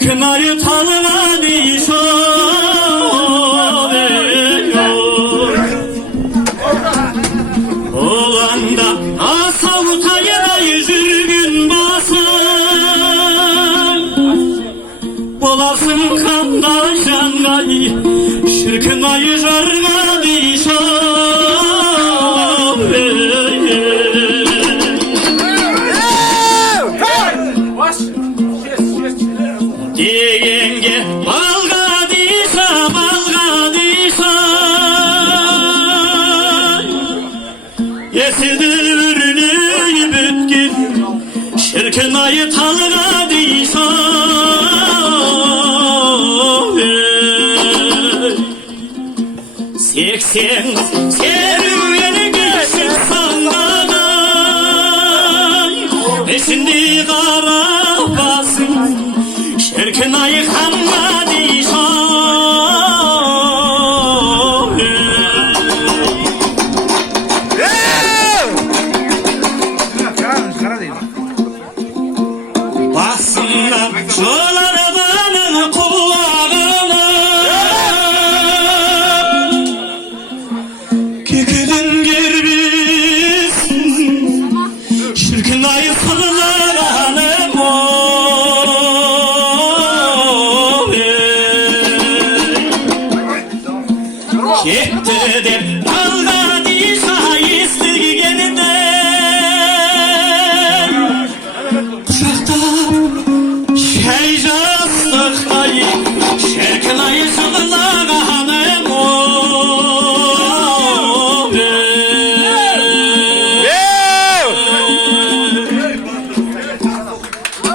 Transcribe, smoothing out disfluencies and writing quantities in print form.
Kınayı tanımadıysa olanda asavutayı da yüzürgün basan olasın kandan şangayı şirkınayı jarmadıysa Diyenge balgadıysa yesildir ürünü bütkin şirkin ayı talgadıysa seksen serüveni geçsin sangana eşindi kara basın şirkin ayı kanmadıysa basınlar şolardanın kulağına kekidin gerbisin şirkin ayı sırlarını Gitti de dalgadıysa istirgeninde